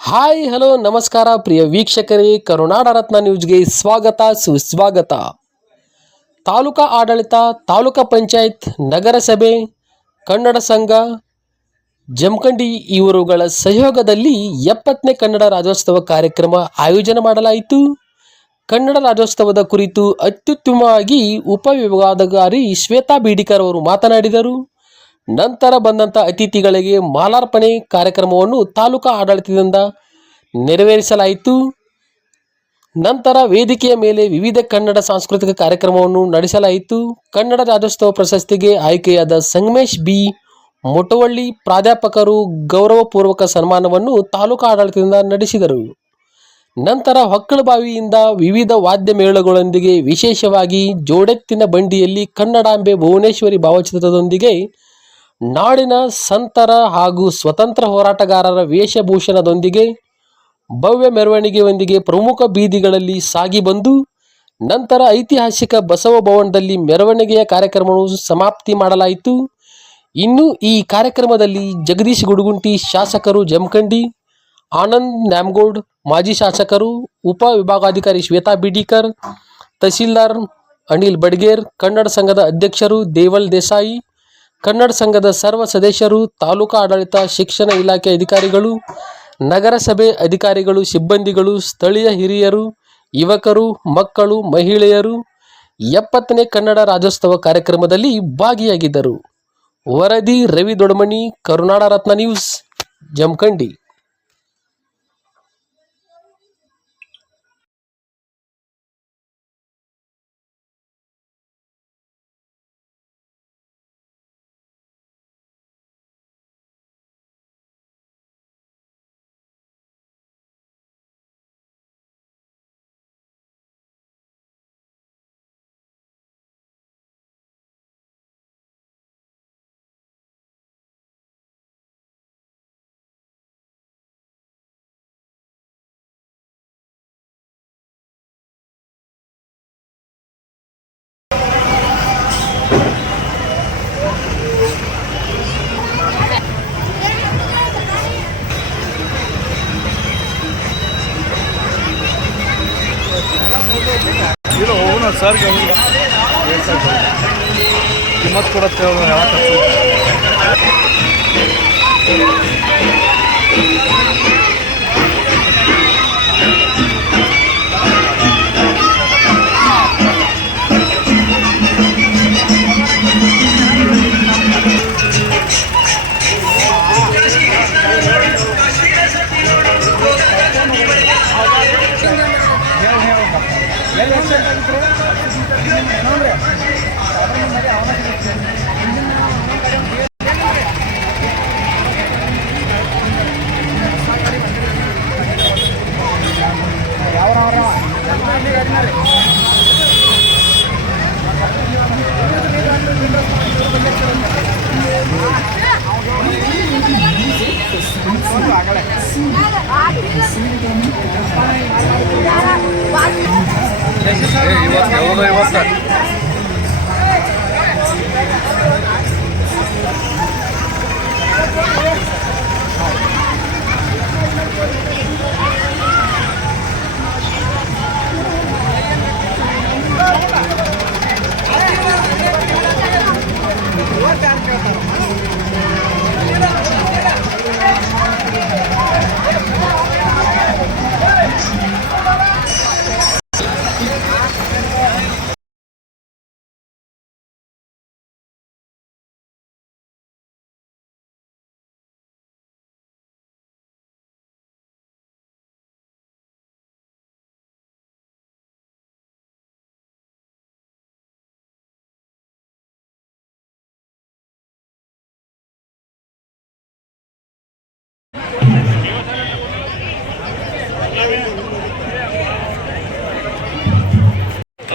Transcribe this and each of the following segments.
Hi hello ನಮಸ್ಕಾರ ಪ್ರಿಯ ವೀಕ್ಷಕರೇ ಕರುನಾಡ ರತ್ನ ನ್ಯೂಸ್ಗೆ ಸ್ವಾಗತ ಸುಸ್ವಾಗತ. ತಾಲೂಕಾ ಆಡಳಿತ, ತಾಲೂಕಾ ಪಂಚಾಯತ್, ನಗರಸಭೆ, ಕನ್ನಡ ಸಂಘ, ಜಮಖಂಡಿ ಇವರುಗಳ ಸಹಯೋಗದಲ್ಲಿ ಎಪ್ಪತ್ತನೇ ಕನ್ನಡ ರಾಜ್ಯೋತ್ಸವ ಕಾರ್ಯಕ್ರಮ ಆಯೋಜನೆ ಮಾಡಲಾಯಿತು. ಕನ್ನಡ ರಾಜ್ಯೋತ್ಸವದ ಕುರಿತು ಅತ್ಯುತ್ತಮವಾಗಿ ಉಪವಿಭಾಗಾಧಿಕಾರಿ ಶ್ವೇತಾ ಬೀಡಿಕರ್ ಅವರು ಮಾತನಾಡಿದರು. ನಂತರ ಬಂದಂಥ ಅತಿಥಿಗಳಿಗೆ ಮಾಲಾರ್ಪಣೆ ಕಾರ್ಯಕ್ರಮವನ್ನು ತಾಲೂಕಾ ಆಡಳಿತದಿಂದ ನೆರವೇರಿಸಲಾಯಿತು. ನಂತರ ವೇದಿಕೆಯ ಮೇಲೆ ವಿವಿಧ ಕನ್ನಡ ಸಾಂಸ್ಕೃತಿಕ ಕಾರ್ಯಕ್ರಮವನ್ನು ನಡೆಸಲಾಯಿತು. ಕನ್ನಡ ರಾಜ್ಯೋತ್ಸವ ಪ್ರಶಸ್ತಿಗೆ ಆಯ್ಕೆಯಾದ ಸಂಗಮೇಶ್ ಬಿ. ಮೊಟವಳ್ಳಿ ಪ್ರಾಧ್ಯಾಪಕರು ಗೌರವಪೂರ್ವಕ ಸನ್ಮಾನವನ್ನು ತಾಲೂಕಾ ಆಡಳಿತದಿಂದ ನಡೆಸಿದರು. ನಂತರ ಹೊಕ್ಕಳಬಾವಿಯಿಂದ ವಿವಿಧ ವಾದ್ಯ ಮೇಳಗಳೊಂದಿಗೆ ವಿಶೇಷವಾಗಿ ಜೋಡೆತ್ತಿನ ಬಂಡಿಯಲ್ಲಿ ಕನ್ನಡಾಂಬೆ ಭುವನೇಶ್ವರಿ ಭಾವಚಿತ್ರದೊಂದಿಗೆ ನಾಡಿನ ಸಂತರ ಹಾಗೂ ಸ್ವತಂತ್ರ ಹೋರಾಟಗಾರರ ವೇಷಭೂಷಣದೊಂದಿಗೆ ಭವ್ಯ ಮೆರವಣಿಗೆಯೊಂದಿಗೆ ಪ್ರಮುಖ ಬೀದಿಗಳಲ್ಲಿ ಸಾಗಿ ಬಂದು ನಂತರ ಐತಿಹಾಸಿಕ ಬಸವ ಭವನದಲ್ಲಿ ಮೆರವಣಿಗೆಯ ಕಾರ್ಯಕ್ರಮವನ್ನು ಸಮಾಪ್ತಿ ಮಾಡಲಾಯಿತು. ಇನ್ನು ಈ ಕಾರ್ಯಕ್ರಮದಲ್ಲಿ ಜಗದೀಶ್ ಗುಡುಗುಂಟಿ ಶಾಸಕರು ಜಮಖಂಡಿ, ಆನಂದ್ ನ್ಯಾಮಗೌಡ್ ಮಾಜಿ ಶಾಸಕರು, ಉಪ ವಿಭಾಗಾಧಿಕಾರಿ ಶ್ವೇತಾ ಬಿಡಿಕರ್, ತಹಸೀಲ್ದಾರ್ ಅನಿಲ್ ಬಡ್ಗೇರ್, ಕನ್ನಡ ಸಂಘದ ಅಧ್ಯಕ್ಷರು ದೇವಲ್ ದೇಸಾಯಿ, ಕನ್ನಡ ಸಂಘದ ಸರ್ವ ಸದಸ್ಯರು, ತಾಲೂಕಾ ಆಡಳಿತ ಶಿಕ್ಷಣ ಇಲಾಖೆ ಅಧಿಕಾರಿಗಳು ನಗರಸಭೆ ಅಧಿಕಾರಿಗಳು, ಸಿಬ್ಬಂದಿಗಳು, ಸ್ಥಳೀಯ ಹಿರಿಯರು, ಯುವಕರು, ಮಕ್ಕಳು, ಮಹಿಳೆಯರು ಎಪ್ಪತ್ತನೇ ಕನ್ನಡ ರಾಜ್ಯೋತ್ಸವ ಕಾರ್ಯಕ್ರಮದಲ್ಲಿ ಭಾಗಿಯಾಗಿದ್ದರು. ವರದಿ ರವಿ ದೊಡಮಣಿ, ಕರುನಾಡ ರತ್ನ ನ್ಯೂಸ್, ಜಮಖಂಡಿ. ಇದು ಅವನು ಸರ್ಗೆ ಕೂಡ ಕಿಮ್ಮತ್ ಕೊಡುತ್ತೆ ಅವನು ಯಾವ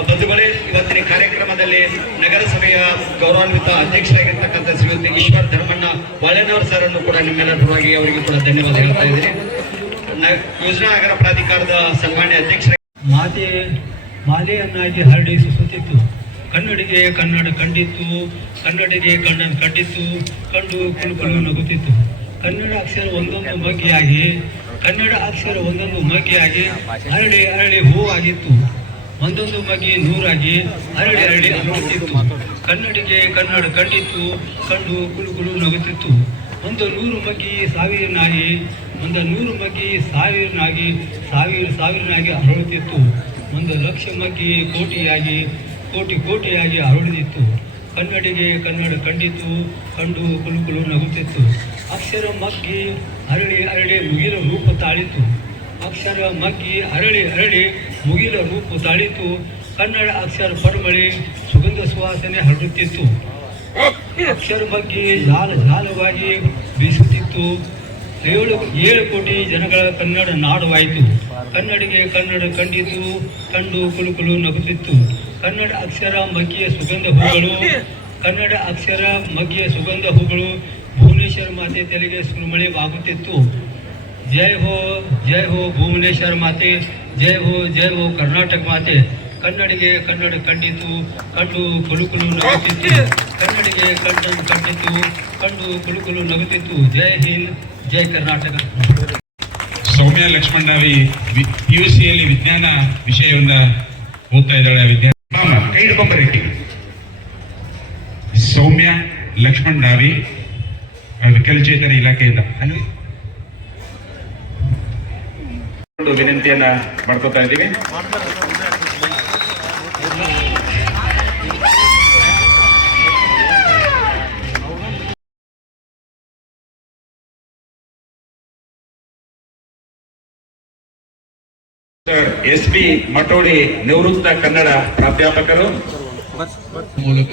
ಬಂಧುಗಳೇ ಇವತ್ತಿನ ಕಾರ್ಯಕ್ರಮದಲ್ಲಿ ನಗರಸಭೆಯ ಗೌರವಾನ್ವಿತ ಅಧ್ಯಕ್ಷರಾಗಿರ್ತಕ್ಕಂಥ ಶ್ರೀಯುತ ಈಶ್ವರ್ ಧರ್ಮಣ್ಣ ಬಾಳೆನವರ್ ಸರ್ ಅನ್ನು ಕೂಡ ನಿಮ್ಮೆಲ್ಲರ ಪರವಾಗಿ ಅವರಿಗೆ ಕೂಡ ಧನ್ಯವಾದ ಹೇಳ್ತಾ ಇದ್ದೀನಿ. ಯೋಜನಾ ನಗರ ಪ್ರಾಧಿಕಾರದ ಸನ್ಮಾನ್ಯ ಅಧ್ಯಕ್ಷರ ಮಾತೆ, ಮಾಲೆಯನ್ನಾಗಿ ಹರಡಿ ಸುಸುತ್ತಿತ್ತು ಕನ್ನಡಿಗೆ ಕನ್ನಡ ಕಂಡಿತ್ತು, ಕನ್ನಡಿಗೆ ಕನ್ನಡ ಕಂಡಿತ್ತು, ಕಂಡು ಕುಲುಕುಲು ನಗುತ್ತಿತ್ತು. ಕನ್ನಡ ಅಕ್ಷರ ಒಂದೊಂದು ಮಗ್ಗಿಯಾಗಿ, ಕನ್ನಡ ಅಕ್ಷರ ಒಂದೊಂದು ಮಗ್ಗಿಯಾಗಿ, ಅರಳಿ ಅರಳಿ ಹೂವಾಗಿತ್ತು. ಒಂದೊಂದು ಬಗೆ ನೂರಾಗಿ ಅರಳಿ ಅರಳಿ ನೋಡುತ್ತಿತ್ತು ಕನ್ನಡಿಗೆ ಕನ್ನಡ ಕಂಡಿತ್ತು, ಕಂಡು ಕುಲುಕುಲು ನಗುತ್ತಿತ್ತು. ಒಂದು ನೂರು ಮಗ್ಗಿ ಸಾವಿರನಾಗಿ, ಒಂದು ನೂರು ಮಗ್ಗಿ ಸಾವಿರನಾಗಿ, ಸಾವಿರ ಸಾವಿರನಾಗಿ ಹರಡುತ್ತಿತ್ತು ಒಂದು ಲಕ್ಷ ಮಗ್ಗಿ ಕೋಟಿಯಾಗಿ, ಕೋಟಿ ಕೋಟಿಯಾಗಿ ಹರಡಿದಿತ್ತು ಕನ್ನಡಿಗೆ ಕನ್ನಡ ಕಂಡಿತು ಕಂಡು ಕುಲುಕುಲು ನಗುತ್ತಿತ್ತು. ಅಕ್ಷರ ಮಗ್ಗಿ ಅರಳಿ ಅರಳಿ ಮುಗಿಲ ರೂಪ ತಾಳಿತು ಅಕ್ಷರ ಮಗ್ಗಿ ಅರಳಿ ಅರಳಿ ಮುಗಿಲ ರೂಪ ತಾಳಿತು. ಕನ್ನಡ ಅಕ್ಷರ ಪರಮಳಿ ಸುಗಂಧ ಸುವಾಸನೆ ಹರಡುತ್ತಿತ್ತು. ಅಕ್ಷರ ಮಗ್ಗಿ ಜಾಲ ಜಾಲವಾಗಿ ಬೀಸುತ್ತಿತ್ತು. ಏಳು ಏಳು ಕೋಟಿ ಜನಗಳ ಕನ್ನಡ ನಾಡುವಾಯಿತು. ಕನ್ನಡಿಗೆ ಕನ್ನಡ ಕಂಡಿತು. ಕಂಡು ಕುಲುಕುಲು ನಗುತ್ತಿತ್ತು. ಕನ್ನಡ ಅಕ್ಷರ ಮಗ್ಗಿಯ ಸುಗಂಧ ಹೂಗಳು, ಕನ್ನಡ ಅಕ್ಷರ ಮಗ್ಗಿಯ ಸುಗಂಧ ಹೂಗಳು ಭುವನೇಶ್ವರ ಮಾತೆ ತೆಲೆಗೆ ಸುರುಮಳೆವಾಗುತ್ತಿತ್ತು. ಜೈ ಹೋ ಜೈ ಹೋ ಭುವನೇಶ್ವರ ಮಾತೆ ಜೈ ಹೋ ಜೈ ಹೋ ಕರ್ನಾಟಕ ಮಾತೆ ಕನ್ನಡಿಗೆ ಕನ್ನಡ ಕಂಡಿತು ಕಂಡು ಕುಲುಕುಲು ನಗುತ್ತಿತ್ತು. ಕನ್ನಡಿಗೆ ಕನ್ನಡ ಕಂಡಿತು ಕಂಡು ಕುಲುಕುಲು ನಗುತ್ತಿತ್ತು. ಜೈ ಹಿಂದ್ ಜೈ ಕರ್ನಾಟಕ. ಸೌಮ್ಯ ಲಕ್ಷ್ಮಣ್ ನಾವಿ ಪಿ ಯು ಸಿಯಲ್ಲಿ ವಿಜ್ಞಾನ ವಿಷಯವನ್ನ ಓದ್ತಾ ಇದ್ದಾಳೆ ವಿಜ್ಞಾನ ಕೈ ಸೌಮ್ಯ ಲಕ್ಷ್ಮಣ್ ನಾವಿ ಆ ವಿಕಲಚೇತನ ಇಲಾಖೆಯಿಂದ. ಅಲ್ವಿ ಒಂದು ವಿನಂತಿಯನ್ನ ಮಾಡ್ಕೋತಾ ಇದ್ದೀವಿ. ಸರ್, ಎಸ್ ಪಿ ಮಟೋಡಿ ನಿವೃತ್ತ ಕನ್ನಡ ಪ್ರಾಧ್ಯಾಪಕರು. ಮೂಲಕ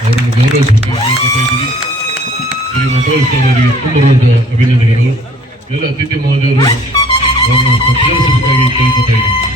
ಅವರನ್ನು ಗೌರವಿಸಬೇಕು ಶ್ರೀ ಮಠೋತ್ಸವರಿಗೆ ತುಂಬ ಅಭಿನಂದನೆಗಳು. ಎಲ್ಲ ಅತಿಥಿ ಮಹೋದಯರು ಅವರನ್ನು ಸತ್ಕರಿಸಬೇಕಾಗಿ ಕೇಳ್ಕೊತಾ ಇದ್ದೀನಿ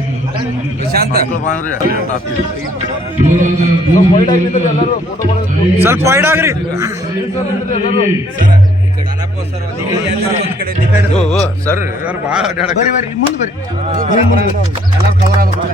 ಪ್ರಶಾಂತ. ಸ್ವಲ್ಪ ವೈಡ್ ಆಗ್ರಿ. ಸರ್ ಸರ್ ಭಾಳ ಅಡ್ಡಾಡಿ ಮುಂದೆ ಬರ್ರಿ ಎಲ್ಲ ಕವರ್ ಆಗ್ಬೇಕು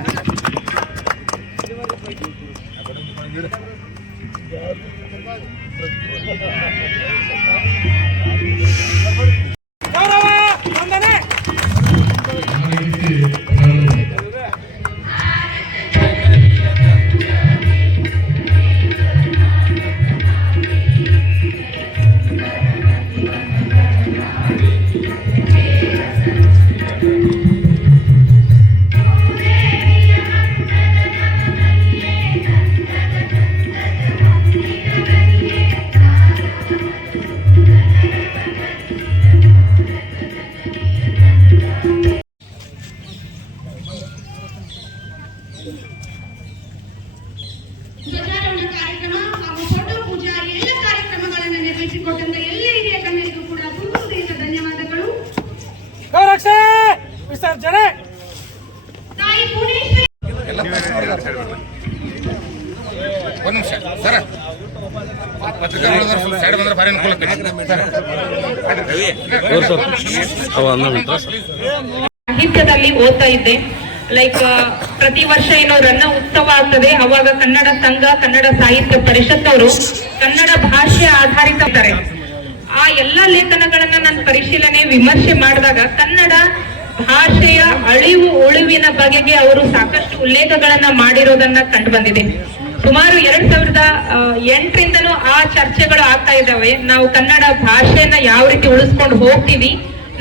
ಸಾಹಿತ್ಯದಲ್ಲಿ ಓದ್ತಾ ಇದ್ದೆ. ಲೈಕ್ ಪ್ರತಿ ವರ್ಷ ಏನೋ ರನ್ನ ಉತ್ಸವ ಆಗ್ತದೆ. ಅವಾಗ ಕನ್ನಡ ಸಂಘ ಕನ್ನಡ ಸಾಹಿತ್ಯ ಪರಿಷತ್ ಅವರು ಕನ್ನಡ ಭಾಷೆ ಆಧಾರಿತ ಆ ಎಲ್ಲಾ ಲೇಖನಗಳನ್ನ ನಾನು ಪರಿಶೀಲನೆ ವಿಮರ್ಶೆ ಮಾಡಿದಾಗ ಕನ್ನಡ ಭಾಷೆಯ ಅಳಿವು ಉಳಿವಿನ ಬಗೆಗೆ ಅವರು ಸಾಕಷ್ಟು ಉಲ್ಲೇಖಗಳನ್ನ ಮಾಡಿರೋದನ್ನ ಕಂಡು ಬಂದಿದೆ. ಸುಮಾರು ಎರಡ್ ಸಾವಿರದ ಎಂಟರಿಂದನೂ ಆ ಚರ್ಚೆಗಳು ಆಗ್ತಾ ಇದ್ದಾವೆ. ನಾವು ಕನ್ನಡ ಭಾಷೆಯನ್ನ ಯಾವ ರೀತಿ ಉಳಿಸ್ಕೊಂಡು ಹೋಗ್ತೀವಿ,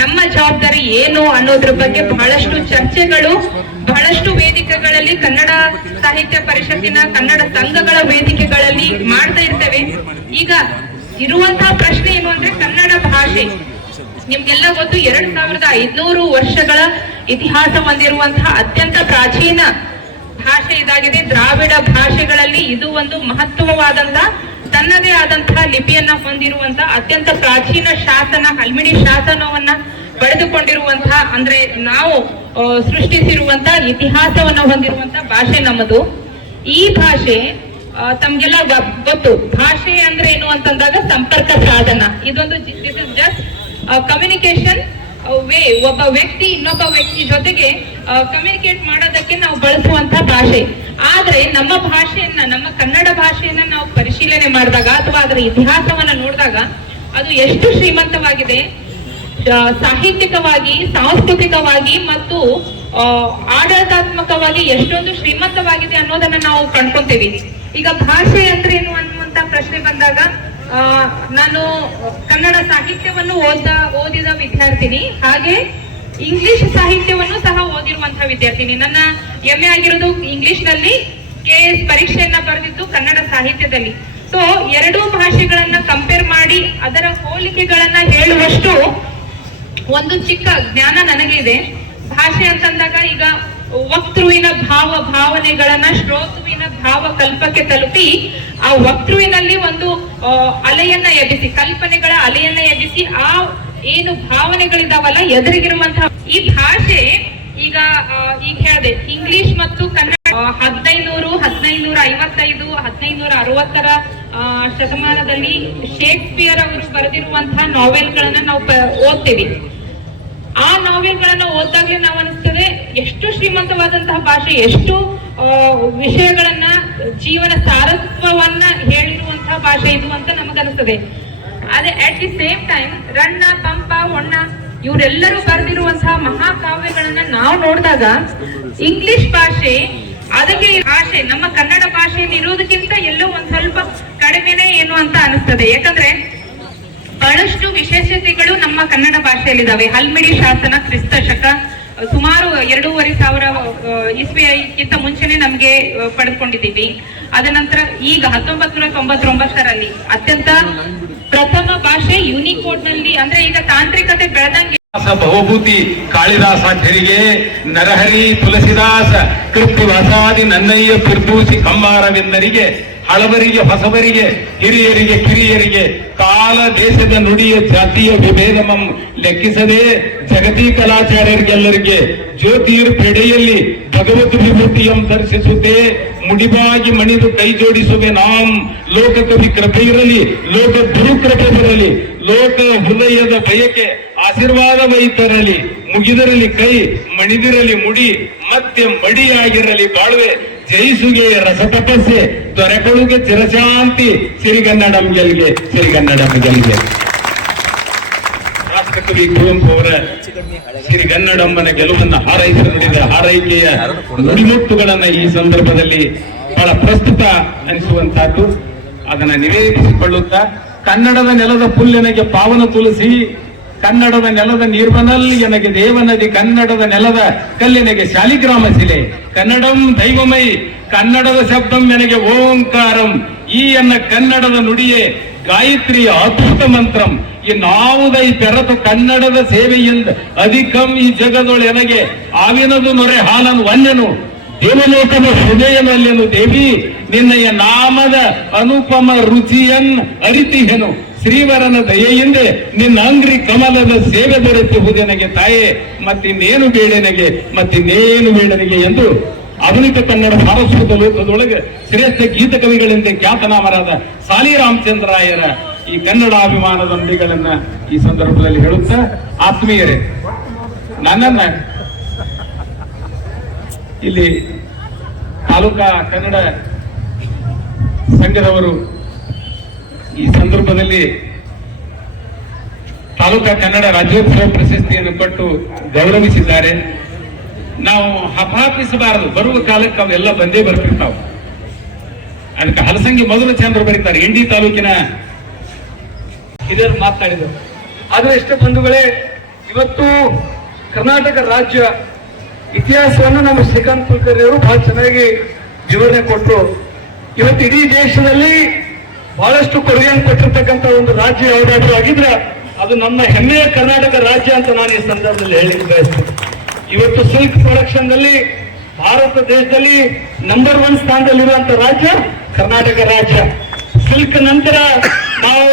ನಮ್ಮ ಜವಾಬ್ದಾರಿ ಏನು ಅನ್ನೋದ್ರ ಬಗ್ಗೆ ಬಹಳಷ್ಟು ಚರ್ಚೆಗಳು, ಬಹಳಷ್ಟು ವೇದಿಕೆಗಳಲ್ಲಿ ಕನ್ನಡ ಸಾಹಿತ್ಯ ಪರಿಷತ್ತಿನ ಕನ್ನಡ ಸಂಘಗಳ ವೇದಿಕೆಗಳಲ್ಲಿ ಮಾಡ್ತಾ ಇರ್ತೇವೆ. ಈಗ ಇರುವಂತಹ ಪ್ರಶ್ನೆ ಏನು ಅಂದ್ರೆ ಕನ್ನಡ ಭಾಷೆ. ನಿಮ್ಗೆಲ್ಲ ಗೊತ್ತು, ಎರಡ್ ಸಾವಿರದ ಐದ್ನೂರು ವರ್ಷಗಳ ಇತಿಹಾಸ ಹೊಂದಿರುವಂತಹ ಅತ್ಯಂತ ಪ್ರಾಚೀನ ಭಾಷೆ ಇದಾಗಿದೆ. ದ್ರಾವಿಡ ಭಾಷೆಗಳಲ್ಲಿ ಇದು ಒಂದು ಮಹತ್ವವಾದಂತಹ ತನ್ನದೇ ಆದಂತಹ ಲಿಪಿಯನ್ನ ಹೊಂದಿರುವಂತಹ ಅತ್ಯಂತ ಪ್ರಾಚೀನ ಶಾಸನ, ಹಲ್ಮಿಡಿ ಶಾಸನವನ್ನ ಪಡೆದುಕೊಂಡಿರುವಂತಹ, ಅಂದ್ರೆ ನಾವು ಸೃಷ್ಟಿಸಿರುವಂತಹ ಇತಿಹಾಸವನ್ನ ಹೊಂದಿರುವಂತಹ ಭಾಷೆ ನಮ್ಮದು. ಈ ಭಾಷೆ ತಮ್ಗೆಲ್ಲ ಗೊತ್ತು. ಭಾಷೆ ಅಂದ್ರೆ ಏನು ಅಂತಂದಾಗ ಸಂಪರ್ಕ ಸಾಧನ. ಇದೊಂದು this is just communication way, ಒಬ್ಬ ವ್ಯಕ್ತಿ ಇನ್ನೊಬ್ಬ ವ್ಯಕ್ತಿ ಜೊತೆಗೆ ಕಮ್ಯುನಿಕೇಟ್ ಮಾಡೋದಕ್ಕೆ ನಾವು ಬಳಸುವಂತ ಭಾಷೆ. ಆದ್ರೆ ನಮ್ಮ ಭಾಷೆಯನ್ನ, ನಮ್ಮ ಕನ್ನಡ ಭಾಷೆಯನ್ನ ನಾವು ಪರಿಶೀಲನೆ ಮಾಡಿದಾಗ ಅಥವಾ ಅದರ ಇತಿಹಾಸವನ್ನ ನೋಡಿದಾಗ ಅದು ಎಷ್ಟು ಶ್ರೀಮಂತವಾಗಿದೆ. ಸಾಹಿತ್ಯಿಕವಾಗಿ, ಸಾಂಸ್ಕೃತಿಕವಾಗಿ ಮತ್ತು ಆಡಳಿತಾತ್ಮಕವಾಗಿ ಎಷ್ಟೊಂದು ಶ್ರೀಮಂತವಾಗಿದೆ ಅನ್ನೋದನ್ನ ನಾವು ಕಂಡ್ಕೊಂತೀವಿ. ಈಗ ಭಾಷೆ ಅಂದ್ರೆ ಏನು ಅನ್ನುವಂತ ಪ್ರಶ್ನೆ ಬಂದಾಗ ನಾನು ಕನ್ನಡ ಸಾಹಿತ್ಯವನ್ನು ಓದ ಓದಿದ ವಿದ್ಯಾರ್ಥಿನಿ. ಹಾಗೆ ಇಂಗ್ಲಿಷ್ ಸಾಹಿತ್ಯವನ್ನು ಸಹ ಓದಿರುವಂತಹ ವಿದ್ಯಾರ್ಥಿನಿ. ನನ್ನ ಎಂ ಎ ಆಗಿರೋದು ಇಂಗ್ಲಿಷ್ನಲ್ಲಿ ಕೆ ಎಸ್ ಪರೀಕ್ಷೆಯನ್ನ ಬರೆದಿದ್ದು ಕನ್ನಡ ಸಾಹಿತ್ಯದಲ್ಲಿ. ಸೊ ಎರಡೂ ಭಾಷೆಗಳನ್ನ ಕಂಪೇರ್ ಮಾಡಿ ಅದರ ಹೋಲಿಕೆಗಳನ್ನ ಹೇಳುವಷ್ಟು ಒಂದು ಚಿಕ್ಕ ಜ್ಞಾನ ನನಗಿದೆ. ಭಾಷೆ ಅಂತಂದಾಗ ಈಗ ವಕ್ತೃವಿನ ಭಾವ ಭಾವನೆಗಳನ್ನ ಶ್ರೋತೃವಿನ ಭಾವ ಕಲ್ಪಕ್ಕೆ ತಲುಪಿ ಆ ವಕ್ತೃವಿನಲ್ಲಿ ಒಂದು ಅಲೆಯನ್ನ ಎಬ್ಬಿಸಿ, ಕಲ್ಪನೆಗಳ ಅಲೆಯನ್ನ ಎಬ್ಬಿಸಿ ಆ ಏನು ಭಾವನೆಗಳಿದಾವಲ್ಲ ಎದುರಿಗಿರುವಂತಹ ಈ ಭಾಷೆ ಈಗ ಈಗ ಹೇಳಿದೆ, ಇಂಗ್ಲಿಷ್ ಮತ್ತು ಕನ್ನಡ ಹದಿನೈದು ಹದಿನೈದುನೂರ ಐವತ್ತೈದು, ಹದಿನೈದುನೂರ ಅರವತ್ತರ ಶತಮಾನದಲ್ಲಿ ಶೇಕ್ಸ್ಪಿಯರ್ ಅವರು ಬರೆದಿರುವಂತಹ ನಾವೆಲ್ಗಳನ್ನ ನಾವು ಓದ್ತೀವಿ. ಆ ನಾವೆಲ್ಗಳನ್ನ ಓದಾಗ್ಲೇ ನಾವು ಅನಿಸ್ತದೆ ಎಷ್ಟು ಶ್ರೀಮಂತವಾದಂತಹ ಭಾಷೆ, ಎಷ್ಟು ವಿಷಯಗಳನ್ನ, ಜೀವನ ಸಾರತ್ವವನ್ನ ಹೇಳಿರುವಂತಹ ಭಾಷೆ ಇದು ಅಂತ ನಮಗನಿಸ್ತದೆ ಅದೇ at the same time Ranna, Pampa, Ponna ಇವರೆಲ್ಲರೂ ಬರೆದಿರುವಂತಹ ಮಹಾಕಾವ್ಯಗಳನ್ನ ನಾವು ನೋಡಿದಾಗ ಇಂಗ್ಲಿಷ್ ಭಾಷೆ, ಅದಕ್ಕೆ ಭಾಷೆ, ನಮ್ಮ ಕನ್ನಡ ಭಾಷೆಯಲ್ಲಿ ಇರೋದಕ್ಕಿಂತ ಎಲ್ಲೋ ಒಂದ್ ಸ್ವಲ್ಪ ಕಡಿಮೆನೆ ಏನು ಅಂತ ಅನಿಸ್ತದೆ. ಯಾಕಂದ್ರೆ ಬಹಳಷ್ಟು ವಿಶೇಷತೆಗಳು ನಮ್ಮ ಕನ್ನಡ ಭಾಷೆಯಲ್ಲಿದ್ದಾವೆ. ಹಲ್ಮಿಡಿ ಶಾಸನ ಕ್ರಿಸ್ತ ಶಕ ಸುಮಾರು ಎರಡೂವರೆ ಸಾವಿರ ಇಸ್ವಿಕ್ಕಿಂತ ಮುಂಚೆನೆ ನಮ್ಗೆ ಪಡೆದುಕೊಂಡಿದ್ದೀವಿ. ಅದ ನಂತರ ಈಗ ಹತ್ತೊಂಬತ್ತು ನೂರ ತೊಂಬತ್ತೊಂಬತ್ತರಲ್ಲಿ ಅತ್ಯಂತ ಪ್ರಥಮ ಭಾಷೆ ಯೂನಿಕೋಡ್ನಲ್ಲಿ ಅಂದ್ರೆ ಈಗ ತಾಂತ್ರಿಕತೆ ಬೆಳೆದಂಗೆ ಬಹುಭೂತಿ ಕಾಳಿದಾಸ ತೆರಿಗೆ, ನರಹರಿ ತುಳಸಿದಾಸ ಕೃತ್ತಿವಾಸಾದಿ ನನ್ನಯ್ಯ ಪಿರ್ದೂಸಿ ಕಂಬಾರವೆಂದರಿಗೆ ಹಳಬರಿಗೆ ಹೊಸಬರಿಗೆ ಹಿರಿಯರಿಗೆ, ಕಿರಿಯರಿಗೆ ಕಾಲ ದೇಶದ ನುಡಿಯ ಜಾತಿಯ ವಿಭೇದಮಂ ಲೆಕ್ಕಿಸದೆ ಜಗತಿ ಕಲಾಚಾರ್ಯರಿಗೆಲ್ಲರಿಗೆ ಜ್ಯೋತಿರ್ ಪೆಡೆಯಲ್ಲಿ ಭಗವತ್ ವಿಭೂತಿಯಂ ದರ್ಶಿಸುತ್ತೆ ಮುಡಿಬಾಗಿ ಮಣಿದು ಕೈ ಜೋಡಿಸುವೆ ನಾಂ. ಲೋಕಕವಿ ಕೃಪೆ ಇರಲಿ, ಲೋಕ ಗುರು ಕೃಪೆ ಬರಲಿ, ಲೋಕ ಹೃದಯದ ಭಯಕ್ಕೆ ಆಶೀರ್ವಾದ ತರಲಿ ಮುಗಿದಿರಲಿ ಕೈ, ಮಣಿದಿರಲಿ ಮುಡಿ, ಮತ್ತೆ ಮಡಿಯಾಗಿರಲಿ ಬಾಳುವೆ. ಜಯಿಸುಗೆ ರಸತಪಸ್ಸೆ, ದೊರೆಕಳುಗೆ ಚಿರಶಾಂತಿ, ಸಿರಿಗನ್ನಡಂ ಗೆಲ್ಗೆ ಸಿರಿಗನ್ನಡಂ ಗೆಲ್ಗೆ ರಾಷ್ಟ್ರಕವಿ ಕುವೆಂಪು ಅವರ ಸಿರಿಗನ್ನಡಮ್ಮನ ಗೆಲುವನ್ನು ಹಾರೈಸಿ ನುಡಿದ ಹಾರೈಕೆಯ ನುಡಿಮುತ್ತುಗಳನ್ನ ಈ ಸಂದರ್ಭದಲ್ಲಿ ಬಹಳ ಪ್ರಸ್ತುತ ಅನಿಸುವಂತಹದ್ದು ಅದನ್ನ ನಿವೇದಿಸಿಕೊಳ್ಳುತ್ತಾ ಕನ್ನಡದ ನೆಲದ ಪುಲ್ಲಿನಗೆ ಪಾವನ ತುಳಸಿ ಕನ್ನಡದ ನೆಲದ ನಿರ್ವನಲ್ಲಿ ಎನಗೆ ದೇವನದಿ, ಕನ್ನಡದ ನೆಲದ ಕಲ್ಲಿನಗೆ ಶಾಲಿಗ್ರಾಮ ಶಿಲೆ. ಕನ್ನಡಂ ದೈವಮೈ, ಕನ್ನಡದ ಶಬ್ದಂ ನನಗೆ ಓಂಕಾರಂ. ಈ ಎನ್ನ ಕನ್ನಡದ ನುಡಿಯೇ ಗಾಯತ್ರಿಯ ಅದ್ಭುತ ಮಂತ್ರಂ. ಈ ನಾವುದೈ ಬೆರತು ಕನ್ನಡದ ಸೇವೆಯಿಂದ ಅಧಿಕಂ ಈ ಜಗದೊಳೆನಗೆ ಆವಿನದು ನೊರೆ ಹಾಲನು ವನ್ಯನು. ದೇವಲೋಕದ ಹೃದಯನಲ್ಲೆನು ದೇವಿ, ನಿನ್ನಯ ನಾಮದ ಅನುಪಮ ರುಚಿಯನ್ ಅರಿತಿಹೆನು. ಶ್ರೀವರನ ದಯೆಯಿಂದ ನಿನ್ನ ಅಂಗ್ರಿ ಕಮಲದ ಸೇವೆ ದೊರೆತುವುದೆನಗೆ ತಾಯೇ, ಮತ್ತಿನ್ನೇನು ಬೇಡನೆಗೆ ಮತ್ತಿನ್ನೇನು ಬೇಡನಿಗೆ ಎಂದು ಆಧುನಿಕ ಕನ್ನಡ ಸಾರಸ್ವತ ಲೋಕದೊಳಗೆ ಶ್ರೇಷ್ಠ ಗೀತ ಕವಿಗಳಿಂದ ಖ್ಯಾತನಾಮರಾದ ಸಾಲಿ ರಾಮಚಂದ್ರಾಯರ ಈ ಕನ್ನಡಾಭಿಮಾನದ ನುಡಿಗಳನ್ನ ಈ ಸಂದರ್ಭದಲ್ಲಿ ಹೇಳುತ್ತಾ, ಆತ್ಮೀಯರೇ, ನನ್ನನ್ನ ಇಲ್ಲಿ ತಾಲೂಕಾ ಕನ್ನಡ ಸಂಘದವರು ಈ ಸಂದರ್ಭದಲ್ಲಿ ತಾಲೂಕಾ ಕನ್ನಡ ರಾಜ್ಯೋತ್ಸವ ಪ್ರಶಸ್ತಿಯನ್ನು ಕೊಟ್ಟು ಗೌರವಿಸಿದ್ದಾರೆ. ನಾವು ಹಪಾಪಿಸಬಾರದು ಬರುವ ಕಾಲಕ್ಕೆ ಅವೆಲ್ಲ ಬಂದೇ ಬರ್ತಿರ್ತಾವ. ಅದಕ್ಕೆ ಹಲಸಂಗಿ ಮೊದಲು ಚಂದ್ರ ಬರೀತಾರೆ. ಇಂಡಿ ತಾಲೂಕಿನ ಹಿರಿಯರು ಮಾತಾಡಿದರು. ಆದರೆ ಎಷ್ಟೇ ಬಂಧುಗಳೇ, ಇವತ್ತು ಕರ್ನಾಟಕ ರಾಜ್ಯ ಇತಿಹಾಸವನ್ನು ನಮ್ಮ ಶ್ರೀಕಾಂತ್ ಕುಲಕರ್ಣಿ ಅವರು ಬಹಳ ಚೆನ್ನಾಗಿ ವಿವರಣೆ ಕೊಟ್ಟರು ಇವತ್ತು ಇಡೀ ದೇಶದಲ್ಲಿ ಬಹಳಷ್ಟು ಕೊಡುಗೆಯನ್ನು ಕೊಟ್ಟಿರ್ತಕ್ಕಂಥ ಒಂದು ರಾಜ್ಯ ಯಾವುದಾದ್ರೂ ಆಗಿದ್ರೆ ಅದು ನಮ್ಮ ಹೆಮ್ಮೆಯ ಕರ್ನಾಟಕ ರಾಜ್ಯ ಅಂತ ನಾನು ಈ ಸಂದರ್ಭದಲ್ಲಿ ಹೇಳಲಿಕ್ಕೆ ಬಯಸ್ತೇನೆ. ಇವತ್ತು ಸಿಲ್ಕ್ ಪ್ರೊಡಕ್ಷನ್ನಲ್ಲಿ ಭಾರತ ದೇಶದಲ್ಲಿ ನಂಬರ್ ಒನ್ ಸ್ಥಾನದಲ್ಲಿರುವಂತ ರಾಜ್ಯ ಕರ್ನಾಟಕ ರಾಜ್ಯ. ಸಿಲ್ಕ್ ನಂತರ ನಾವು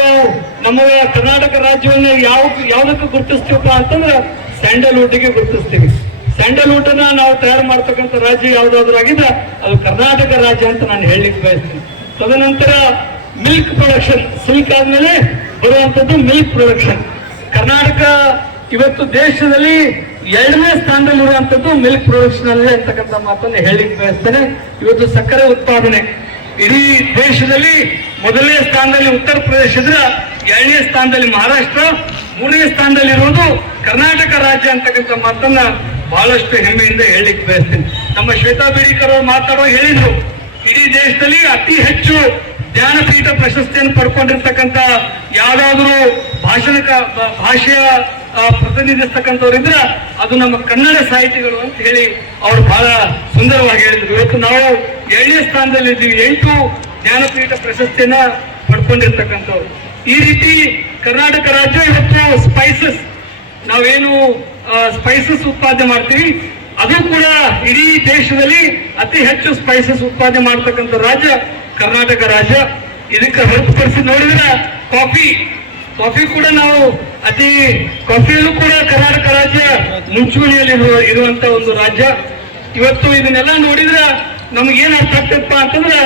ನಮ್ಮ ಕರ್ನಾಟಕ ರಾಜ್ಯವನ್ನು ಯಾವ ಯಾವುದಕ್ಕೂ ಗುರುತಿಸ್ತೀವಪ್ಪ ಅಂತಂದ್ರೆ ಸ್ಯಾಂಡಲ್ವುಡ್ಗೆ ಗುರುತಿಸ್ತೀವಿ. ಸ್ಯಾಂಡಲ್ವುಡ್ ಅನ್ನ ನಾವು ತಯಾರು ಮಾಡ್ತಕ್ಕಂಥ ರಾಜ್ಯ ಯಾವ್ದಾದ್ರು ಆಗಿದ್ರೆ ಅದು ಕರ್ನಾಟಕ ರಾಜ್ಯ ಅಂತ ನಾನು ಹೇಳಲಿಕ್ಕೆ ಬಯಸ್ತೀನಿ. ತದನಂತರ ಮಿಲ್ಕ್ ಪ್ರೊಡಕ್ಷನ್ ಸಿಲ್ಕ್ ಆದ್ಮೇಲೆ ಬರುವಂತದ್ದು ಮಿಲ್ಕ್ ಪ್ರೊಡಕ್ಷನ್ ಕರ್ನಾಟಕ ಇವತ್ತು ದೇಶದಲ್ಲಿ ಎರಡನೇ ಸ್ಥಾನದಲ್ಲಿರುವಂಥದ್ದು ಮಿಲ್ಕ್ ಪ್ರೊಡಕ್ಷನ್ ಅಲ್ಲೇ ಅಂತಕ್ಕಂಥ ಮಾತನ್ನು ಹೇಳಲಿಕ್ಕೆ ಬಯಸ್ತೇನೆ. ಇವತ್ತು ಸಕ್ಕರೆ ಉತ್ಪಾದನೆ. ಇಡೀ ದೇಶದಲ್ಲಿ ಮೊದಲನೇ ಸ್ಥಾನದಲ್ಲಿ ಉತ್ತರ ಪ್ರದೇಶ ಇದ್ರ ಎರಡನೇ ಸ್ಥಾನದಲ್ಲಿ ಮಹಾರಾಷ್ಟ್ರ, ಮೂರನೇ ಸ್ಥಾನದಲ್ಲಿ ಇರುವುದು ಕರ್ನಾಟಕ ರಾಜ್ಯ ಅಂತಕ್ಕಂಥ ಮಾತನ್ನ ಬಹಳಷ್ಟು ಹೆಮ್ಮೆಯಿಂದ ಹೇಳಲಿಕ್ಕೆ ಬಯಸ್ತೇನೆ. ನಮ್ಮ ಶ್ವೇತಾ ಬೇಡಿಕರ್ ಅವರು ಮಾತಾಡೋ ಹೇಳಿದ್ರು, ಇಡೀ ದೇಶದಲ್ಲಿ ಅತಿ ಹೆಚ್ಚು ಜ್ಞಾನಪೀಠ ಪ್ರಶಸ್ತಿಯನ್ನು ಪಡ್ಕೊಂಡಿರ್ತಕ್ಕಂಥ ಯಾವ್ದಾದ್ರು ಭಾಷಣಕ, ಭಾಷೆಯ ಪ್ರತಿನಿಧಿಸ್ತಕ್ಕಂಥವ್ರಿದ್ರ ಅದು ನಮ್ಮ ಕನ್ನಡ ಸಾಹಿತಿಗಳು ಅಂತ ಹೇಳಿ ಅವರು ಬಹಳ ಸುಂದರವಾಗಿ ಹೇಳಿದ್ರು. ಇವತ್ತು ನಾವು ಏಳನೇ ಸ್ಥಾನದಲ್ಲಿ ಇದ್ದೀವಿ. ಎಂಟು ಜ್ಞಾನಪೀಠ ಪ್ರಶಸ್ತಿಯನ್ನ ಪಡ್ಕೊಂಡಿರ್ತಕ್ಕಂಥವ್ರು. ಈ ರೀತಿ ಕರ್ನಾಟಕ ರಾಜ್ಯ ಇವತ್ತು ಸ್ಪೈಸಸ್ ನಾವೇನು ಸ್ಪೈಸಸ್ ಉತ್ಪಾದನೆ ಮಾಡ್ತೀವಿ. ಅದು ಕೂಡ ಇಡೀ ದೇಶದಲ್ಲಿ ಅತಿ ಹೆಚ್ಚು ಸ್ಪೈಸಸ್ ಉತ್ಪಾದನೆ ಮಾಡ್ತಕ್ಕಂಥ ರಾಜ್ಯ. ಕರ್ನಾಟಕ ರಾಜ್ಯ ಇದಕ್ಕೆ ಹೊರತುಪಡಿಸಿ ನೋಡಿದ್ರೆ ಕಾಫಿ ಕಾಫಿ ಕೂಡ ನಾವು ಅತಿ, ಕಾಫಿಯಲ್ಲೂ ಕೂಡ ಕರ್ನಾಟಕ ರಾಜ್ಯ ಮುಂಚೂಣಿಯಲ್ಲಿ ಇರುವ, ಇರುವಂತ ಒಂದು ರಾಜ್ಯ. ಇವತ್ತು ಇದನ್ನೆಲ್ಲ ನೋಡಿದ್ರೆ ನಮ್ಗೆ ಏನ್ ಅರ್ಥ ಆಗ್ತದಪ್ಪ ಅಂತಂದ್ರೆ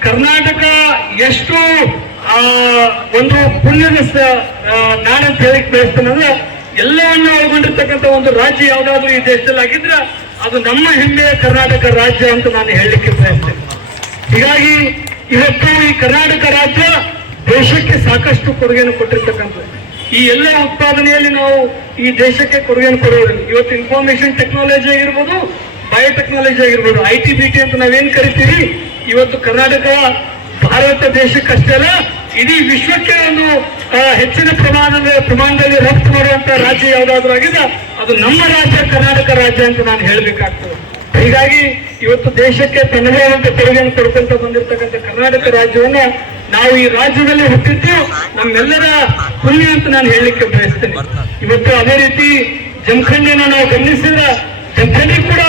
ಕರ್ನಾಟಕ ಎಷ್ಟು, ಆ, ಒಂದು ಪುಣ್ಯದ ನಾಡ ಅಂತ ಹೇಳಿಕ್ ಬಯಸ್ತೇನೆ ಅಂದ್ರೆ ಎಲ್ಲವನ್ನ ಒಳಗೊಂಡಿರ್ತಕ್ಕಂಥ ಒಂದು ರಾಜ್ಯ ಯಾವ್ದಾದ್ರು ಈ ದೇಶದಲ್ಲಿ ಆಗಿದ್ರೆ ಅದು ನಮ್ಮ ಹೆಮ್ಮೆಯ ಕರ್ನಾಟಕ ರಾಜ್ಯ ಅಂತ ನಾನು ಹೇಳಲಿಕ್ಕೆ ಬಯಸ್ತೇನೆ. ಹೀಗಾಗಿ ಇವತ್ತು ಈ ಕರ್ನಾಟಕ ರಾಜ್ಯ ದೇಶಕ್ಕೆ ಸಾಕಷ್ಟು ಕೊಡುಗೆಯನ್ನು ಕೊಟ್ಟಿರ್ತಕ್ಕಂಥದ್ದು. ಈ ಎಲ್ಲ ಉತ್ಪಾದನೆಯಲ್ಲಿ ನಾವು ಈ ದೇಶಕ್ಕೆ ಕೊಡುಗೆಯನ್ನು ಕೊಡೋದು ಇವತ್ತು ಇನ್ಫಾರ್ಮೇಶನ್ ಟೆಕ್ನಾಲಜಿ ಆಗಿರ್ಬೋದು ಬಯೋಟೆಕ್ನಾಲಜಿ ಆಗಿರ್ಬೋದು ಐ ಟಿ ಬಿ ಟಿ ಅಂತ ನಾವೇನ್ ಕರಿತೀವಿ? ಇವತ್ತು ಕರ್ನಾಟಕ ಭಾರತ ದೇಶಕ್ಕಷ್ಟೇ ಅಲ್ಲ, ಇಡೀ ವಿಶ್ವಕ್ಕೆ ಒಂದು ಹೆಚ್ಚಿನ ಪ್ರಮಾಣದ, ಪ್ರಮಾಣದಲ್ಲಿ ರಫ್ತು ಮಾಡುವಂತ ರಾಜ್ಯ ಯಾವುದಾದ್ರೂ ಆಗಿದೆ ಅದು ನಮ್ಮ ರಾಜ್ಯ ಕರ್ನಾಟಕ ರಾಜ್ಯ ಅಂತ ನಾನು ಹೇಳಬೇಕಾಗ್ತದೆ. ಹೀಗಾಗಿ ಇವತ್ತು ದೇಶಕ್ಕೆ ತನ್ನದೇ ಆದಂತ ತೆರಿಗೆಯನ್ನು ಕೊಡ್ಕೊಂತ ಬಂದಿರತಕ್ಕಂಥ ಕರ್ನಾಟಕ ರಾಜ್ಯವನ್ನ ನಾವು ಈ ರಾಜ್ಯದಲ್ಲಿ ಹುಟ್ಟಿದ್ದು ನಮ್ಮೆಲ್ಲರ ಪುಣ್ಯ ಅಂತ ನಾನು ಹೇಳಲಿಕ್ಕೆ ಬಯಸ್ತೇನೆ. ಇವತ್ತು ಅದೇ ರೀತಿ ಜಮಖಂಡಿಯನ್ನು ನಾವು ಗಮನಿಸಿದ್ರ ಜಮಖಂಡಿ ಕೂಡ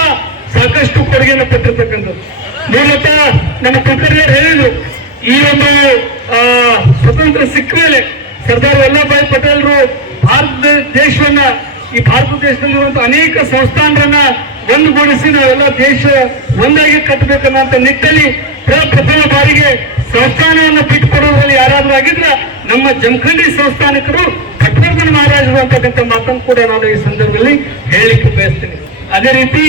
ಸಾಕಷ್ಟು ಕೊಡುಗೆಯನ್ನು ಕೊಟ್ಟಿರ್ತಕ್ಕಂಥದ್ದು ಮೂಲತಃ ನಮ್ಮ ಕುಲಕರ್ಣಿಯರು ಹೇಳಿದ್ರು, ಈ ಒಂದು ಸ್ವತಂತ್ರ ಸಿಕ್ಕ ಮೇಲೆ ಸರ್ದಾರ್ ವಲ್ಲಭಭಾಯಿ ಪಟೇಲ್ರು ಭಾರತ ದೇಶವನ್ನ, ಈ ಭಾರತ ದೇಶದಲ್ಲಿರುವಂತಹ ಅನೇಕ ಸಂಸ್ಥಾನರನ್ನ ಒಂದುಗೂಡಿಸಿ ನಾವೆಲ್ಲ ದೇಶ ಒಂದಾಗಿ ಕಟ್ಟಬೇಕನ್ನುವಂತ ನಿಟ್ಟಲ್ಲಿ ಪ್ರಥಮ ಬಾರಿಗೆ ಸಂಸ್ಥಾನವನ್ನು ಬಿಟ್ಟುಕೊಡುವುದರಲ್ಲಿ ಯಾರಾದ್ರೂ ಆಗಿದ್ರೆ ನಮ್ಮ ಜಮಖಂಡಿ ಸಂಸ್ಥಾನಕರು ಪಟ್ವರ್ಧನ ಮಹಾರಾಜರು ಅಂತಕ್ಕಂಥ ಮಾತನ್ನು ಕೂಡ ನಾನು ಈ ಸಂದರ್ಭದಲ್ಲಿ ಹೇಳಲಿಕ್ಕೆ ಬಯಸ್ತೀನಿ. ಅದೇ ರೀತಿ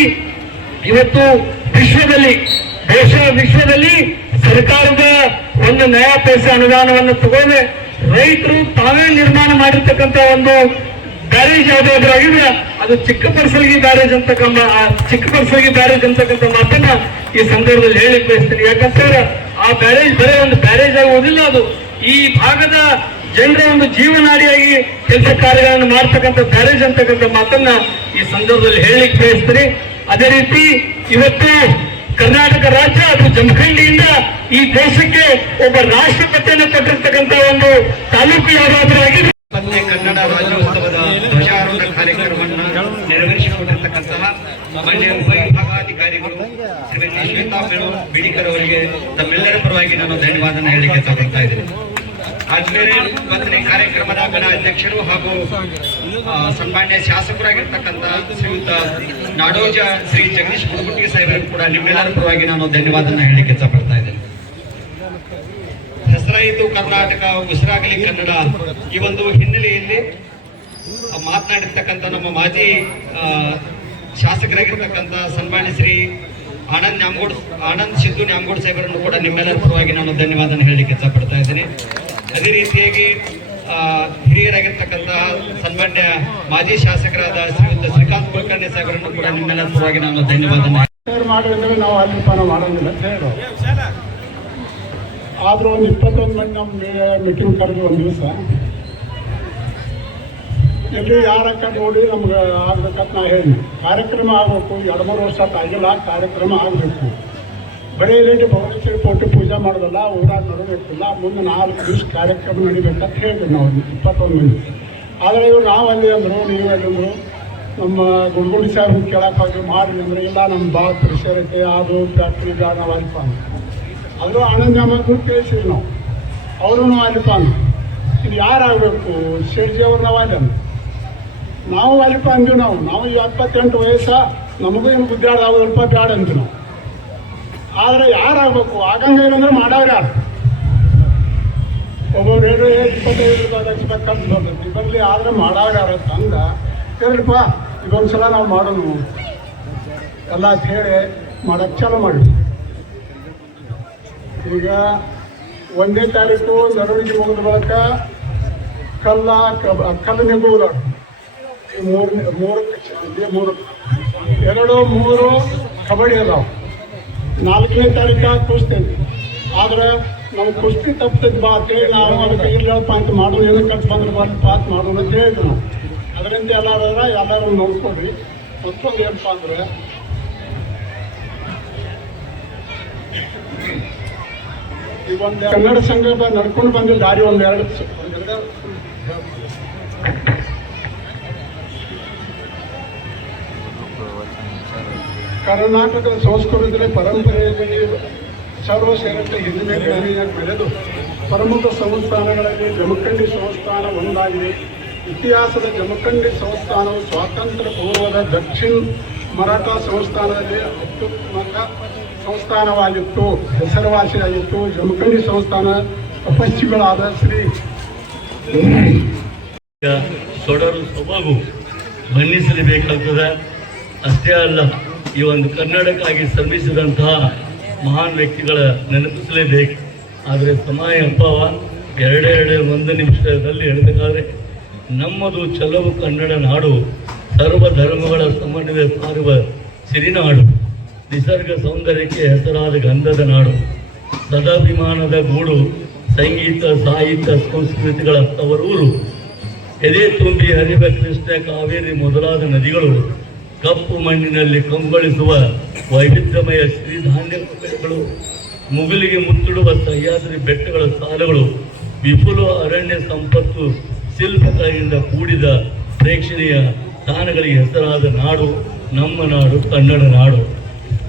ಇವತ್ತು ವಿಶ್ವದಲ್ಲಿ, ದೇಶ ವಿಶ್ವದಲ್ಲಿ ಸರ್ಕಾರದ ಒಂದು ನಯಾ ಪೈಸೆ ಅನುದಾನವನ್ನು ತಗೊಂಡೆ ರೈತರು ತಾವೇ ನಿರ್ಮಾಣ ಮಾಡಿರ್ತಕ್ಕಂಥ ಒಂದು ಬ್ಯಾರೇಜ್ ಯಾವುದಾದ್ರೂ ಆಗಿದ್ರೆ ಅದು ಚಿಕ್ಕ ಪರ್ಸಲ್ಗೆ ಬ್ಯಾರೇಜ್ ಆ ಚಿಕ್ಕ ಪರ್ಸಲ್ಗೆ ಬ್ಯಾರೇಜ್ ಅಂತಕ್ಕಂಥ ಮಾತನ್ನ ಈ ಸಂದರ್ಭದಲ್ಲಿ ಹೇಳಿ ಬಯಸ್ತೀನಿ. ಯಾಕಂತಂದ್ರೆ ಆ ಬ್ಯಾರೇಜ್ ಬರೀ ಒಂದು ಬ್ಯಾರೇಜ್ ಆಗುವುದಿಲ್ಲ ಅದು. ಈ ಭಾಗದ ಜನರ ಒಂದು ಜೀವನಾಡಿಯಾಗಿ ಕೆಲಸ ಕಾರ್ಯಗಳನ್ನು ಮಾಡ್ತಕ್ಕಂಥ ಬ್ಯಾರೇಜ್ ಅಂತಕ್ಕಂಥ ಮಾತನ್ನ ಈ ಸಂದರ್ಭದಲ್ಲಿ ಹೇಳಲಿಕ್ಕೆ ಬಯಸ್ತೀನಿ. ಅದೇ ರೀತಿ ಇವತ್ತು ಕರ್ನಾಟಕ ರಾಜ್ಯ ಅದು ಜಮಖಂಡಿಯಿಂದ ಈ ದೇಶಕ್ಕೆ ಒಬ್ಬ ರಾಷ್ಟ್ರಪತಿಯನ್ನು ಕೊಟ್ಟಿರ್ತಕ್ಕಂಥ ಒಂದು ತಾಲೂಕು ಯಾವ್ದಾದ್ರೂ ಆಗಿದೆ ಮತ್ತೆ ಕನ್ನಡ ರಾಜ್ಯೋತ್ಸವದ ಧ್ವಜಾರೋಹಣ ಕಾರ್ಯಕ್ರಮವನ್ನು ನೆರವೇರಿಸಿಕೊಂಡಿರ್ತಕ್ಕಂತಹ ಮಾನ್ಯ ಉಪವಿಭಾಗಾಧಿಕಾರಿಗಳು ಶ್ರೀಮತಿ ಶ್ವೇತಾ ಬಿಡಿಕರ್ ಅವರಿಗೆ ತಮ್ಮೆಲ್ಲರ ಪರವಾಗಿ ನಾನು ಧನ್ಯವಾದನ ಹೇಳಿಕೆ ತಗೊಳ್ತಾ ಇದ್ದೇನೆ. ಆದ್ಮೇಲೆ ಇವತ್ತಿನ ಕಾರ್ಯಕ್ರಮದ ಅಧ್ಯಕ್ಷರು ಹಾಗೂ ಸನ್ಮಾನ್ಯ ಶಾಸಕರಾಗಿರ್ತಕ್ಕಂಥ ಶ್ರೀಯುತ ನಾಡೋಜ ಶ್ರೀ ಜಗದೀಶ್ ಮುಡುಗುಟ್ಟಿ ಸಾಹೇಬರಿಗೂ ಕೂಡ ನಿಮ್ಮೆಲ್ಲರ ಪರವಾಗಿ ನಾನು ಧನ್ಯವಾದನ ಹೇಳಿಕೆ ಇಷ್ಟಪಡ್ತಾ ಇದ್ದೇನೆ. ಹೆಸರಾಯಿತು ಕರ್ನಾಟಕ ಉಸಿರಾಗಲಿ ಕನ್ನಡ ಈ ಒಂದು ಹಿನ್ನೆಲೆಯಲ್ಲಿ ಮಾತನಾಡಿರ್ತಕ್ಕಂಥ ನಮ್ಮ ಮಾಜಿ ಶಾಸಕರಾಗಿರ್ತಕ್ಕಂಥ ಸನ್ಮಾನ್ಯ ಶ್ರೀ ಆನಂದ್ ನ್ಯಾಮಗೋಡ್, ಆನಂದ್ ಸಿದ್ದು ನ್ಯಾಮಗೋಡ್ ಸಾಹೇಬರನ್ನು ಕೂಡ ನಿಮ್ಮೆಲ್ಲರ ಪರವಾಗಿ ನಾನು ಧನ್ಯವಾದನ ಹೇಳಲಿಕ್ಕೆ ಇಷ್ಟಪಡ್ತಾ ಇದ್ದೀನಿ. ಅದೇ ರೀತಿಯಾಗಿ ಹಿರಿಯರಾಗಿರ್ತಕ್ಕಂತಹ ಸನ್ಮಾನ್ಯ ಮಾಜಿ ಶಾಸಕರಾದ ಶ್ರೀಯುತ ಶ್ರೀಕಾಂತ್ ಕುಲಕರ್ಣಿ ಸಾಹೇಬರನ್ನು ಕೂಡ ನಿಮ್ಮೆಲ್ಲರ ಪರವಾಗಿ ನಾನು ಧನ್ಯವಾದ ಮಾಡೋದಿಲ್ಲ ನಾವು ಅಲ್ಲಿ ಹೇಳೋ ಆದ್ರೂ ಒಂದು ಇಪ್ಪತ್ತೊಂದು ಮಂದಿ ನಮ್ಮ ಮೀಟಿಂಗ್ ಕರೆದು ಒಂದು ದಿವಸ. ಎಲ್ಲಿ ಯಾರ ಕಡೆ ನೋಡಿ ನಮ್ಗೆ ಆಗ್ಬೇಕಂತ ನಾ ಹೇಳಿ ಕಾರ್ಯಕ್ರಮ ಆಗಬೇಕು, ಎರಡು ಮೂರು ವರ್ಷ ಆಗಿಲ್ಲ, ಕಾರ್ಯಕ್ರಮ ಆಗಬೇಕು. ಬರೀ ಇಲ್ಲಿ ಭುವನೇಶ್ವರಿ ಕೊಟ್ಟು ಪೂಜೆ ಮಾಡೋದಲ್ಲ, ಊರಾಗ ನಡಬೇಕಿಲ್ಲ ಮುಂದೆ ನಾಲ್ಕು ದಿವಸ ಕಾರ್ಯಕ್ರಮ ನಡಿಬೇಕಂತ ಹೇಳಿದ್ವಿ ನಾವು ಇಪ್ಪತ್ತೊಂದು ಮಂದಿ. ಆದರೆ ಇವ್ರು ನಾವು ಅಲ್ಲಿ ಅಂದರು, ನೀವು ಅಂದರು, ನಮ್ಮ ಗುಡ್ಗುಡಿ ಸಾಹೇಬ್ ಕೇಳೋಕ್ಕಾಗಿ ಮಾಡಿ ಅಂದ್ರೆ ಇಲ್ಲ ನಮ್ಮ ಭಾಳ ಪ್ರೆಷರ್ ಐತೆ ಅದು, ಫ್ಯಾಕ್ಟ್ರಿ ಬೇಡ ನಾವು ಅಲ್ಪ. ಅಂದ್ವಿ. ಆದರೂ ಆನಂದ್ ನಮ್ಮನ್ನು ಕೇಳಿಸಿರಿ ನಾವು ಅವರು ವಾಲಿಪಾನ್ ಇದು ಯಾರಾಗಬೇಕು? ಶೆಟ್ಜಿ ಅವ್ರು ಅಲ್ಲಿ ಅಂದ್ರು. ನಾವು ಅಲ್ಲಿಪ್ಪ ಅಂದ್ವಿ ನಾವು ನಾವು ಇಪ್ಪತ್ತೆಂಟು ವಯಸ್ಸ ನಮಗೂ ಏನು ಗುದ್ದಾಡ ಸ್ವಲ್ಪ ಬ್ಯಾಡ ಅಂತೀವಿ ನಾವು. ಆದರೆ ಯಾರಾಗಬೇಕು? ಆಗಂಗಿಲ್ಲ ಏನಂದ್ರೆ ಮಾಡೋರು ಯಾರು? ಒಬ್ಬೊಬ್ರು ಹೇಳಿ "ಏ, ಇಪ್ಪತ್ತೈದು ಲಕ್ಷ ರೂಪಾಯಿ ಖರ್ಚು ಆದರೆ ಮಾಡೋರು ಯಾರು ಅಂದ. ಹೇಳಿಪ್ಪ ಇದೊಂದು ಸಲ ನಾವು ಮಾಡೋದು ಎಲ್ಲ ಹೇಳಿ ಮಾಡಕ್ಕೆ ಚಾಲೂ ಮಾಡಿದ್ವಿ ಈಗ ಒಂದನೇ ತಾರೀಕು ನಡವಳಿಕೆ ಮುಗಿದ ಬಳಿಕ ಕಲ್ಲ ಕಬ- ಕಲ್ಲು ನೆಗುವುದಾಡು ಈ ಮೂರು ಮೂರು ಮೂರು. ಎರಡು, ಮೂರು, ಕಬಡ್ಡಿ ಅದಾವ. ನಾಲ್ಕನೇ ತಾರೀಕು ಕುಸ್ತಿ ಆದ್ರೆ ನಾವು ಕುಸ್ತಿ ತಪ್ಪಿದ್ ಬಾ ಅಂತೇಳಿ ನಾವು ಅದಕ್ಕೆ ಇಲ್ಲಪ್ಪ ಅಂತ ಮಾಡೋದು ಏನು ಕಟ್ ಬಂದ್ರೆ ಬಾತ್ ಪಾಸ್ ಮಾಡೋಣ ಅಂತ ಹೇಳಿದ್ರು ನಾವು. ಅದರಿಂದ ಎಲ್ಲರೂ ಎಲ್ಲರೂ ನೋಡ್ಕೊಡ್ರಿ ಮತ್ತೊಂದು ಏನಪ್ಪ ಅಂದ್ರೆ ಕನ್ನಡ ಸಂಘ ನಡ್ಕೊಂಡು ಬಂದ ದಾರಿ ಒಂದೆರಡು ಕರ್ನಾಟಕದ ಸಂಸ್ಕೃತಿಯಲ್ಲಿ ಪರಂಪರೆಯಲ್ಲಿ ಸರ್ವ ಸೇರಟ್ಟ ಹಿಂದಿನ ಬೆಳೆದು ಪ್ರಮುಖ ಸಂಸ್ಥಾನಗಳಲ್ಲಿ ಜಮಖಂಡಿ ಸಂಸ್ಥಾನ ಒಂದಾಗಿದೆ. ಇತಿಹಾಸದ ಜಮಖಂಡಿ ಸಂಸ್ಥಾನವು ಸ್ವಾತಂತ್ರ್ಯ ಪೂರ್ವದ ದಕ್ಷಿಣ ಮರಾಠ ಸಂಸ್ಥಾನದಲ್ಲಿ ಅತ್ಯುತ್ತಮ ಸಂಸ್ಥಾನವಾಗಿತ್ತು, ಹೆಸರುವಾಸಿಯಾಗಿತ್ತು. ಜಮಖಂಡಿ ಸಂಸ್ಥಾನ ತಪಸ್ವಿಗಳಾದ ಶ್ರೀ ಸೊಡರು ಸೊಬಗು ಮನ್ನಿಸಲೇಬೇಕಾಗ್ತದೆ. ಅಷ್ಟೇ ಅಲ್ಲ, ಈ ಒಂದು ಕನ್ನಡಕ್ಕಾಗಿ ಶ್ರಮಿಸಿದಂತಹ ಮಹಾನ್ ವ್ಯಕ್ತಿಗಳ ನೆನಪಿಸಲೇಬೇಕು. ಆದರೆ ಸಮಯ ಅಭಾವ ಎರಡೇ ಒಂದು ನಿಮಿಷದಲ್ಲಿ ಹೇಳಬೇಕಾದ್ರೆ, ನಮ್ಮದು ಚಲವು ಕನ್ನಡ ನಾಡು, ಸರ್ವ ಧರ್ಮಗಳ ಸಮನ್ವಯ ಸಾರುವ ಸಿರಿನಾಡು. ನಿಸರ್ಗ ಸೌಂದರ್ಯಕ್ಕೆ ಹೆಸರಾದ ಗಂಧದ ನಾಡು. ಸದಾಭಿಮಾನದ ಗೂಡು, ಸಂಗೀತ, ಸಾಹಿತ್ಯ, ಸಂಸ್ಕೃತಿಗಳ ತವರೂರು ಎದೆ ತುಂಬಿ ಹರಿವ ಕೃಷ್ಣ ಕಾವೇರಿ ಮೊದಲಾದ ನದಿಗಳು. ಕಪ್ಪು ಮಣ್ಣಿನಲ್ಲಿ ಕಂಗೊಳಿಸುವ ವೈವಿಧ್ಯಮಯ ಸಿರಿಧಾನ್ಯ ಬೆಳೆಗಳು ಮುಗಿಲಿಗೆ ಮುತ್ತಿಡುವ ಸಹ್ಯಾದ್ರಿ ಬೆಟ್ಟಗಳ ಸಾಲುಗಳು. ವಿಪುಲ ಅರಣ್ಯ ಸಂಪತ್ತು ಶಿಲ್ಪಗಳಿಂದ ಕೂಡಿದ ಪ್ರೇಕ್ಷಣೀಯ ತಾಣಗಳಿಗೆ ಹೆಸರಾದ ನಾಡು ನಮ್ಮ ನಾಡು ಕನ್ನಡ ನಾಡು.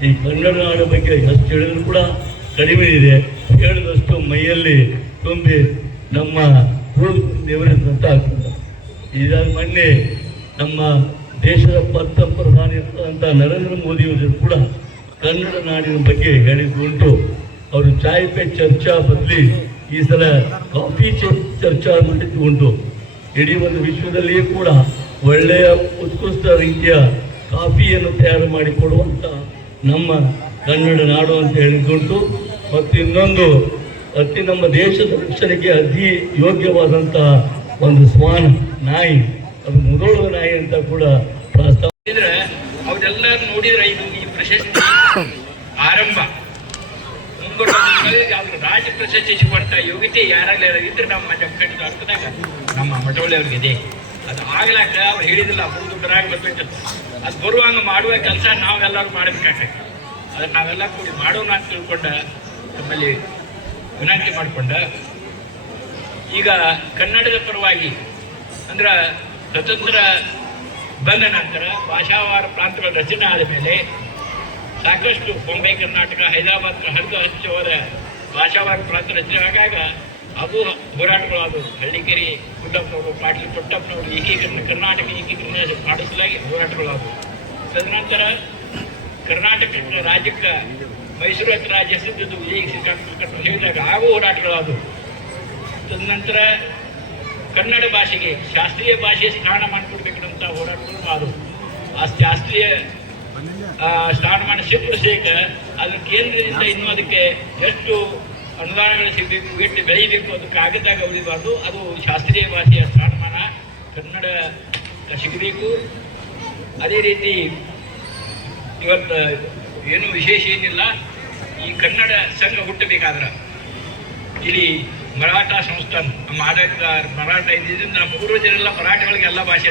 ಈ ಕನ್ನಡ ನಾಡು ಬಗ್ಗೆ ಎಷ್ಟು ಹೇಳಿದ್ರು ಕೂಡ ಕಡಿಮೆ ಇದೆ. ಹೇಳಿದಷ್ಟು ಮೈಯಲ್ಲಿ ತುಂಬಿ ನಮ್ಮ ದೇವರಂತ ಇದಾದ ಮೊನ್ನೆ ನಮ್ಮ ದೇಶದ ಪ್ರಥಮ ಪ್ರಧಾನಿ ಅಂತ ನರೇಂದ್ರ ಮೋದಿಯವರು ಕೂಡ ಕನ್ನಡ ನಾಡಿನ ಬಗ್ಗೆ ಹೇಳಿಕೊಂಡು ಅವರು ಚಾಯ್ ಪೇ ಚರ್ಚಾ ಬದಲಿ ಈ ಸಲ ಕಾಫಿ ಚರ್ಚಾ ಮಾಡಿದ್ದು ಉಂಟು ಇಡೀ ಒಂದು ವಿಶ್ವದಲ್ಲಿಯೇ ಕೂಡ ಒಳ್ಳೆಯ ಉತ್ಕೃಷ್ಟ ರೀತಿಯ ಕಾಫಿಯನ್ನು ತಯಾರು ಮಾಡಿಕೊಡುವಂತ ನಮ್ಮ ಕನ್ನಡ ನಾಡು ಅಂತ ಹೇಳಿಕೊಂಡು ಮತ್ತು ಇನ್ನೊಂದು ಅತಿ ನಮ್ಮ ದೇಶದ ರಕ್ಷಣೆಗೆ ಅತಿ ಯೋಗ್ಯವಾದಂತಹ ಒಂದು ಸ್ವಾನ ನಾಯಿ. ಅದು ಮುದೋಳುವ ನಾಯಿ ಅಂತ ಕೂಡ ಪ್ರಸ್ತಾವ ಅವರೆಲ್ಲ ನೋಡಿದ್ರೆ ಇದು ಈ ಪ್ರಶಸ್ತಿ ಆರಂಭ. ರಾಜ ಪ್ರಶಸ್ತಿ ಸಿಗುವಂತ ಯೋಗ್ಯತೆ ಯಾರಾಗಲಿ ಇದ್ರೆ ನಮ್ಮ ಜಮಖಂಡಿ ಅರ್ಥದಾಗ ನಮ್ಮ ಮಠವಳ್ಳಿ ಇದೆ ಅದು ಆಗ್ಲಾಕ ಅವ್ರು ಹೇಳಿದಿಲ್ಲ ಮುಂದೆ ಬರಾಗ ಬರ್ಬೇಕಂತ ಅದು ಬರುವಂಗ ಮಾಡುವ ಕೆಲಸ ನಾವೆಲ್ಲರೂ ಮಾಡಬೇಕಾಗ್ತದೆ ಅದನ್ನ ನಾವೆಲ್ಲ ಕೂಡಿ ಮಾಡೋಣ ಅಂತ ತಿಳ್ಕೊಂಡ ನಮ್ಮಲ್ಲಿ ವಿನಂತಿ ಮಾಡಿಕೊಂಡ, ಈಗ ಕನ್ನಡದ ಪರವಾಗಿ ಅಂದ್ರ ಸ್ವತಂತ್ರ ಬಂದ ನಂತರ ಭಾಷಾವಾರ ಪ್ರಾಂತಗಳ ರಚನೆ ಆದ ಮೇಲೆ ಸಾಕಷ್ಟು ಬೊಂಬೆ ಕರ್ನಾಟಕ ಹೈದರಾಬಾದ್ ಹರಿದು ಹಚ್ಚಿ ಹೋದ ಭಾಷಾವಾರ ಪ್ರಾಂತ ರಚನೆ ಆಗಾಗ ಅದು ಹೋರಾಟಗಳು ಅದು ಹಳ್ಳಿಕೆರೆ ಗುಡ್ಡಪ್ಪನವರು ಪಾಟೀಲ್ ಪುಟ್ಟಪ್ಪನವರು ಏಕೀಕರಣ, ಕರ್ನಾಟಕ ಏಕೀಕರಣ ಮಾಡಿಸಲಾಗಿ ಹೋರಾಟಗಳಾದವು. ತದನಂತರ ಕರ್ನಾಟಕ ರಾಜ್ಯಕ್ಕೆ ಮೈಸೂರು ಹತ್ರ ರಾಜ್ಯ ಸಿದ್ಧದ್ದು ಈಗ ಹೇಳಿದಾಗ ಆಗೋ ಹೋರಾಟಗಳಾದವು. ತದನಂತರ ಕನ್ನಡ ಭಾಷೆಗೆ ಶಾಸ್ತ್ರೀಯ ಭಾಷೆ ಸ್ಥಾನ ಮಾಡಿಕೊಡ್ಬೇಕಂತ ಹೋರಾಟಗಳು ಆದವು. ಆ ಶಾಸ್ತ್ರೀಯ ಸ್ಥಾನಮಾನ ಸೇಕ ಅದ್ರ ಕೇಂದ್ರದಿಂದ ಇನ್ನೂ ಅದಕ್ಕೆ ಎಷ್ಟು ಅನುದಾನಗಳು ಸಿಗಬೇಕು ಎಷ್ಟು ಬೆಳೀಬೇಕು ಅದು ಕಾಗದಾಗ ಉಳಿಬಾರ್ದು. ಅದು ಶಾಸ್ತ್ರೀಯ ಭಾಷೆಯ ಸ್ಥಾನಮಾನ. ಕನ್ನಡ ಸಿಗಬೇಕು. ಅದೇ ರೀತಿ ಇವತ್ತು ಏನು ವಿಶೇಷ ಏನಿಲ್ಲ. ಈ ಕನ್ನಡ ಸಂಘ ಹುಟ್ಟಬೇಕಾದ್ರೆ ಇಲ್ಲಿ ಮರಾಠ ಸಂಸ್ಥಾನ, ನಮ್ಮ ಆಡಳಿತ, ಮರಾಠ ಇದ್ದಿದ್ದರಿಂದ ನಮ್ಮ ಪೂರ್ವಜರೆಲ್ಲ ಮರಾಠಿಗಳಿಗೆಲ್ಲ ಭಾಷೆ